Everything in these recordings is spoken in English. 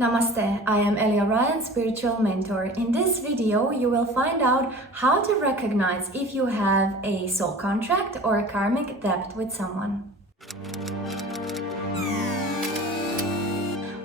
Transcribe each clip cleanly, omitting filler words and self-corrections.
Namaste, I am Ellie Orion, spiritual mentor. In this video, you will find out how to recognize if you have a soul contract or a karmic debt with someone.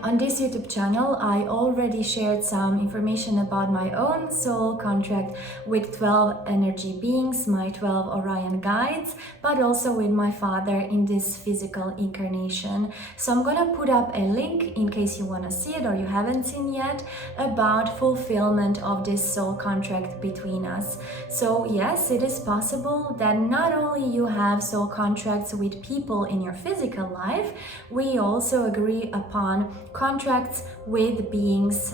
On this YouTube channel, I already shared some information about my own soul contract with 12 energy beings, my 12 Orion guides, but also with my father in this physical incarnation. So I'm gonna put up a link in case you wanna see it or you haven't seen yet about fulfillment of this soul contract between us. So yes, it is possible that not only you have soul contracts with people in your physical life, we also agree upon contracts with beings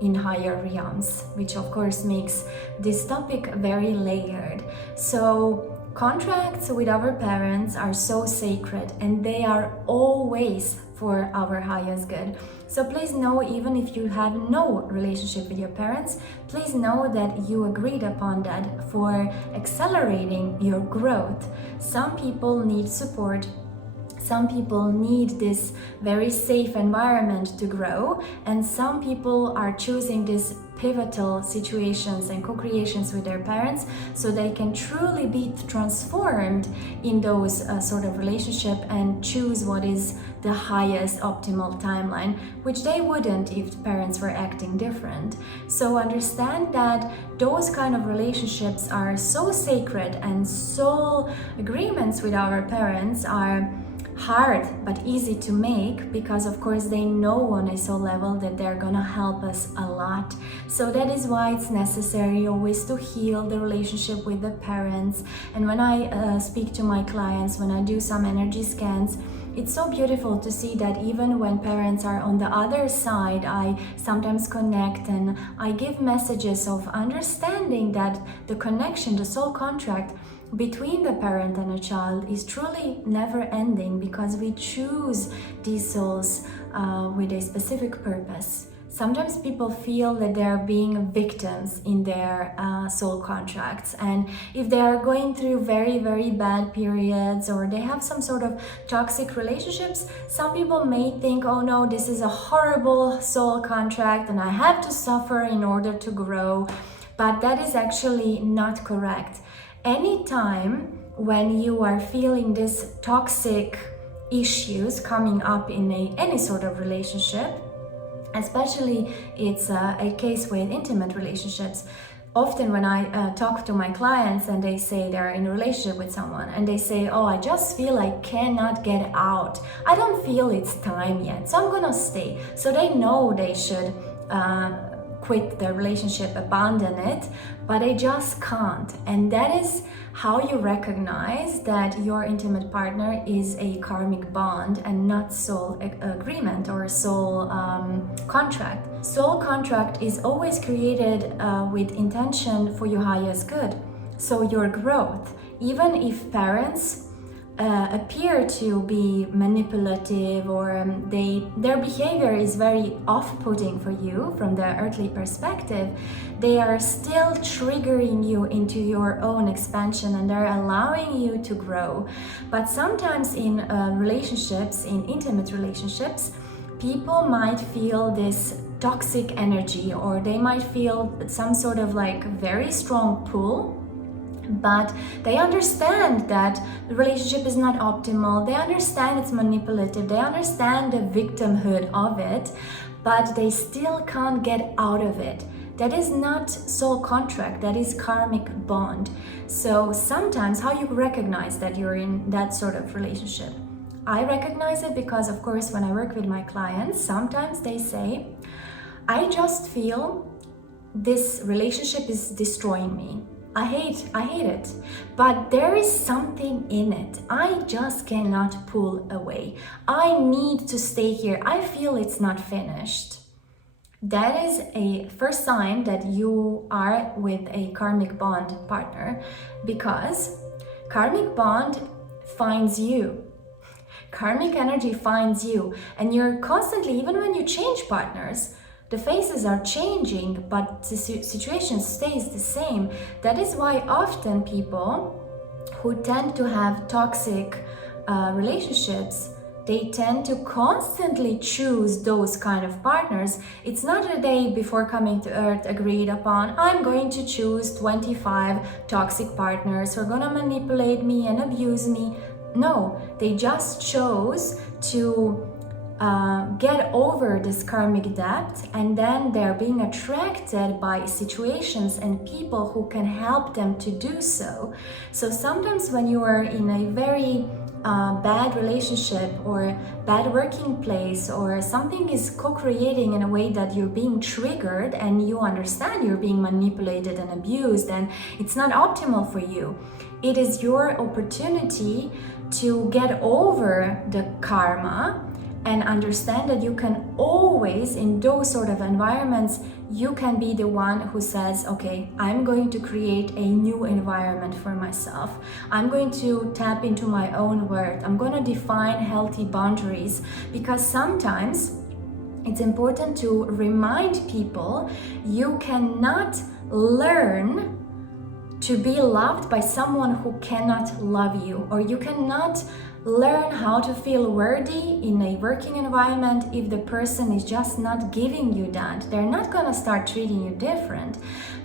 in higher realms, which of course makes this topic very layered. So contracts with our parents are so sacred and they are always for our highest good. So please know, even if you have no relationship with your parents, please know that you agreed upon that for accelerating your growth. Some people need support. Some people need this very safe environment to grow, and some people are choosing these pivotal situations and co-creations with their parents so they can truly be transformed in those sort of relationship and choose what is the highest optimal timeline, which they wouldn't if parents were acting different. So understand that those kind of relationships are so sacred, and soul agreements with our parents are hard but easy to make, because of course they know on a soul level that they're gonna help us a lot. So that is why it's necessary always to heal the relationship with the parents. And when I speak to my clients, when I do some energy scans, it's so beautiful to see that even when parents are on the other side, I sometimes connect and I give messages of understanding that the connection, the soul contract between the parent and a child is truly never ending, because we choose these souls with a specific purpose. Sometimes people feel that they're being victims in their soul contracts, and if they are going through very, very bad periods or they have some sort of toxic relationships, some people may think, oh no, this is a horrible soul contract and I have to suffer in order to grow. But that is actually not correct. Anytime when you are feeling these toxic issues coming up in any sort of relationship, especially it's a case with intimate relationships. Often when I talk to my clients and they say they're in a relationship with someone and they say, oh, I just feel I cannot get out. I don't feel it's time yet, so I'm gonna stay. So they know they should quit the relationship, abandon it, but they just can't. And that is how you recognize that your intimate partner is a karmic bond and not soul agreement or soul contract. Soul contract is always created with intention for your highest good, so your growth. Even if parents appear to be manipulative or their behavior is very off-putting for you from the earthly perspective, they are still triggering you into your own expansion and they're allowing you to grow. But sometimes in relationships, in intimate relationships, people might feel this toxic energy, or they might feel some sort of like very strong pull. But they understand that the relationship is not optimal, they understand it's manipulative, they understand the victimhood of it, but they still can't get out of it. That is not soul contract, that is karmic bond. So sometimes how you recognize that you're in that sort of relationship? I recognize it because, of course, when I work with my clients, sometimes they say, I just feel this relationship is destroying me. I hate it, but there is something in it. I just cannot pull away. I need to stay here. I feel it's not finished. That is a first sign that you are with a karmic bond partner, because karmic bond finds you. Karmic energy finds you, and you're constantly, even when you change partners, the faces are changing, but the situation stays the same. That is why often people who tend to have toxic relationships they tend to constantly choose those kind of partners. It's not a day before coming to Earth agreed upon, I'm going to choose 25 toxic partners who are gonna manipulate me and abuse me. No, they just chose to get over this karmic debt, and then they're being attracted by situations and people who can help them to do so. So sometimes when you are in a very bad relationship or bad working place, or something is co-creating in a way that you're being triggered and you understand you're being manipulated and abused and it's not optimal for you, it is your opportunity to get over the karma and understand that you can always, in those sort of environments, you can be the one who says, okay, I'm going to create a new environment for myself. I'm going to tap into my own worth. I'm going to define healthy boundaries, because sometimes it's important to remind people you cannot learn to be loved by someone who cannot love you, or you cannot learn how to feel worthy in a working environment if the person is just not giving you that. They're not gonna start treating you different.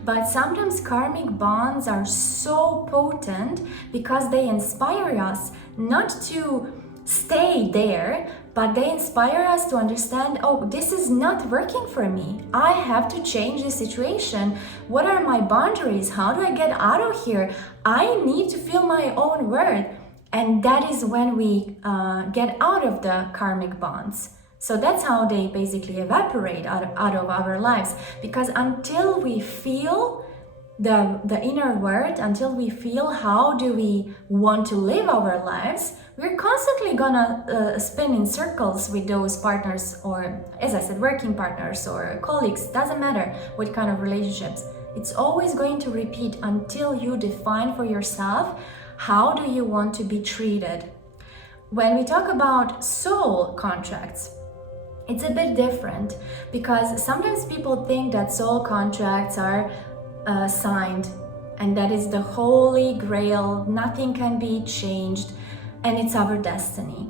But sometimes karmic bonds are so potent because they inspire us not to stay there, but they inspire us to understand, oh, this is not working for me. I have to change the situation. What are my boundaries? How do I get out of here? I need to feel my own worth. And that is when we get out of the karmic bonds. So that's how they basically evaporate out of our lives. Because until we feel the inner worth, until we feel how do we want to live our lives, we're constantly gonna spin in circles with those partners, or as I said, working partners or colleagues, doesn't matter what kind of relationships. It's always going to repeat until you define for yourself how do you want to be treated. When we talk about soul contracts, it's a bit different, because sometimes people think that soul contracts are signed and that is the holy grail, nothing can be changed, and it's our destiny.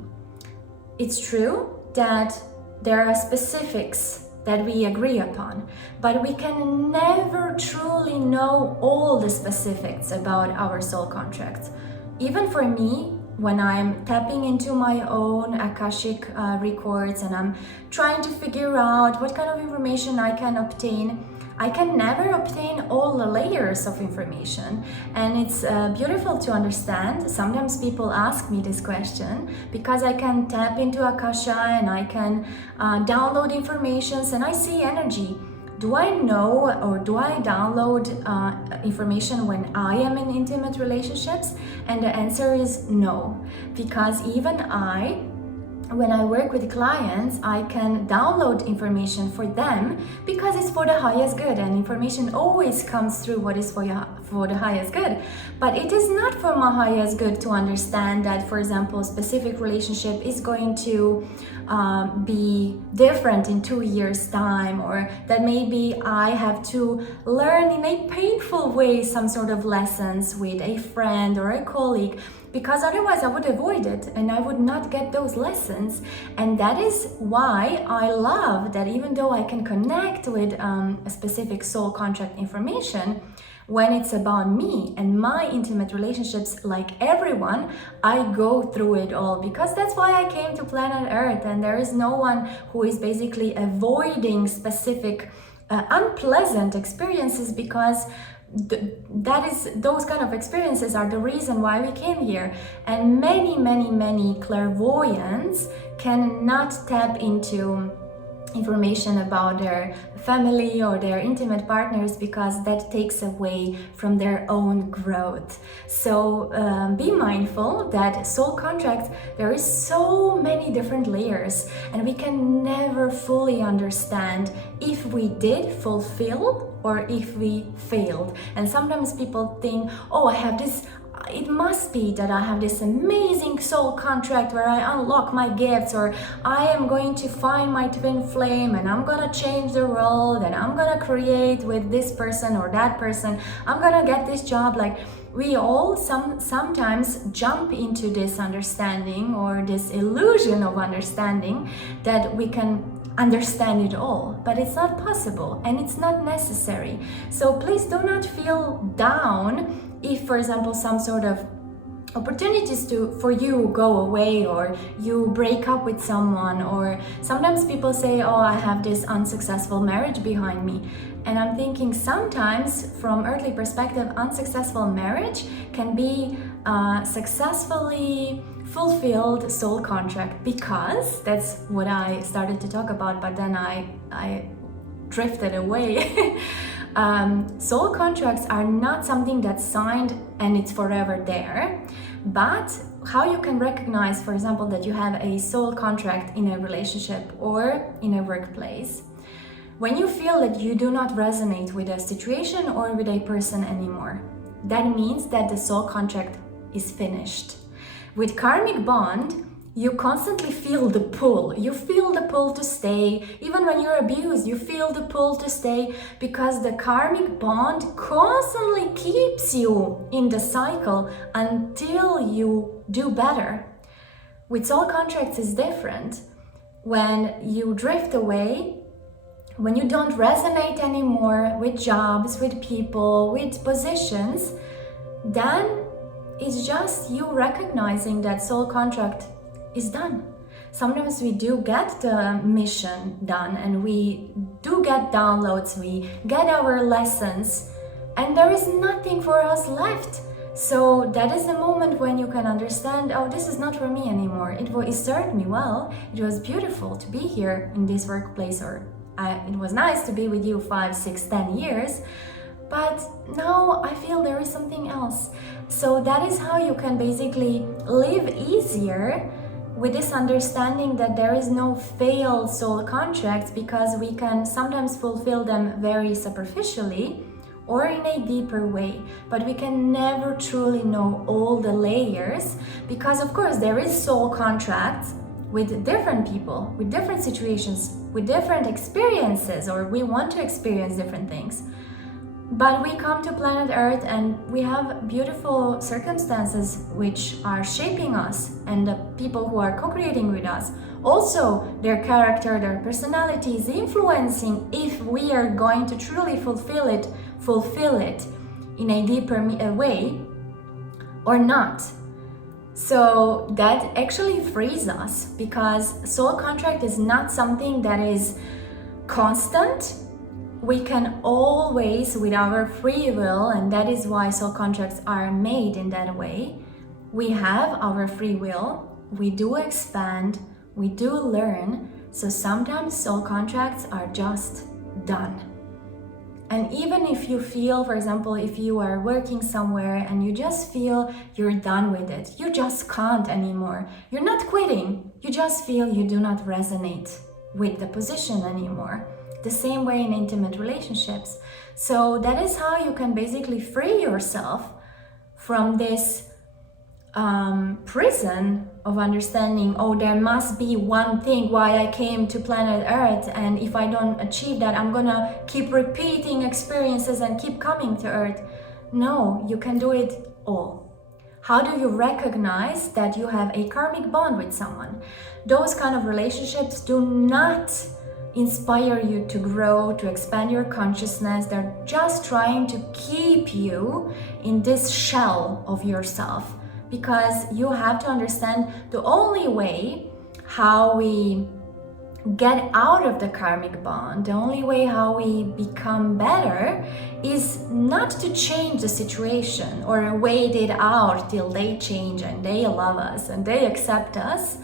It's true that there are specifics that we agree upon, but we can never truly know all the specifics about our soul contracts. Even for me, when I'm tapping into my own akashic records and I'm trying to figure out what kind of information I can obtain, I can never obtain all the layers of information. And it's beautiful to understand. Sometimes people ask me this question because I can tap into Akasha and I can download informations and I see energy. Do I know, or do I download information when I am in intimate relationships? And the answer is no, because even when I work with clients, I can download information for them because it's for the highest good, and information always comes through what is for the highest good. But it is not for my highest good to understand that, for example, a specific relationship is going to be different in 2 years' time, or that maybe I have to learn in a painful way some sort of lessons with a friend or a colleague, because otherwise I would avoid it and I would not get those lessons. And that is why I love that even though I can connect with a specific soul contract information, when it's about me and my intimate relationships, like everyone, I go through it all, because that's why I came to planet Earth, and there is no one who is basically avoiding specific unpleasant experiences, because those kind of experiences are the reason why we came here. And many clairvoyants cannot tap into information about their family or their intimate partners because that takes away from their own growth. So be mindful that soul contracts, there is so many different layers, and we can never fully understand if we did fulfill or if we failed. And sometimes people think, oh, it must be that I have this amazing soul contract where I unlock my gifts, or I am going to find my twin flame and I'm gonna change the world and I'm gonna create with this person or that person, I'm gonna get this job. Like, we all sometimes jump into this understanding or this illusion of understanding that we can understand it all, but it's not possible and it's not necessary. So please do not feel down if, for example, some sort of opportunities for you go away, or you break up with someone, or sometimes people say, oh, I have this unsuccessful marriage behind me. And I'm thinking sometimes from earthly perspective, unsuccessful marriage can be successfully fulfilled soul contract, because that's what I started to talk about, but then I drifted away. Soul contracts are not something that's signed and it's forever there, but how you can recognize, for example, that you have a soul contract in a relationship or in a workplace. When you feel that you do not resonate with a situation or with a person anymore, that means that the soul contract is finished. With karmic bond, you constantly feel the pull. You feel the pull to stay. Even when you're abused, you feel the pull to stay, because the karmic bond constantly keeps you in the cycle until you do better. With soul contracts, it's different. When you drift away, when you don't resonate anymore with jobs, with people, with positions, then it's just you recognizing that soul contract is done. Sometimes we do get the mission done and we do get downloads, we get our lessons, and there is nothing for us left. So that is the moment when you can understand, oh, this is not for me anymore. It served me well. It was beautiful to be here in this workplace, or it was nice to be with you 5, 6, 10 years. But now I feel there is something else. So that is how you can basically live easier with this understanding that there is no failed soul contracts, because we can sometimes fulfill them very superficially or in a deeper way, but we can never truly know all the layers, because of course there is soul contracts with different people, with different situations, with different experiences, or we want to experience different things. But we come to planet Earth and we have beautiful circumstances which are shaping us, and the people who are co-creating with us, also their character, their personality is influencing if we are going to truly fulfill it in a deeper way or not. So that actually frees us, because soul contract is not something that is constant. We can always, with our free will, and that is why soul contracts are made in that way, we have our free will, we do expand, we do learn. So sometimes soul contracts are just done. And even if you feel, for example, if you are working somewhere and you just feel you're done with it, you just can't anymore, you're not quitting, you just feel you do not resonate with the position anymore. The same way in intimate relationships. So that is how you can basically free yourself from this prison of understanding, oh, there must be one thing why I came to planet Earth, and if I don't achieve that, I'm gonna keep repeating experiences and keep coming to Earth. No, you can do it all. How do you recognize that you have a karmic bond with someone? Those kind of relationships do not inspire you to grow, to expand your consciousness. They're just trying to keep you in this shell of yourself, because you have to understand the only way how we get out of the karmic bond, the only way how we become better, is not to change the situation or wait it out till they change and they love us and they accept us.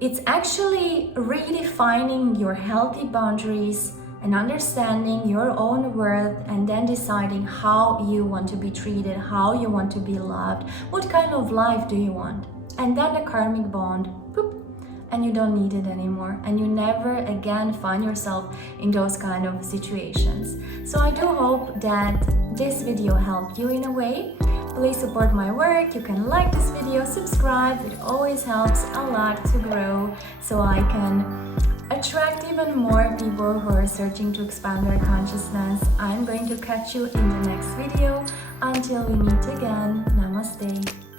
It's actually redefining your healthy boundaries and understanding your own worth, and then deciding how you want to be treated, how you want to be loved, what kind of life do you want. And then the karmic bond, boop, and you don't need it anymore, and you never again find yourself in those kind of situations. So I do hope that this video helped you in a way. Please support my work. You can like this video, subscribe. It always helps a lot to grow, so I can attract even more people who are searching to expand their consciousness. I'm going to catch you in the next video. Until we meet again, Namaste.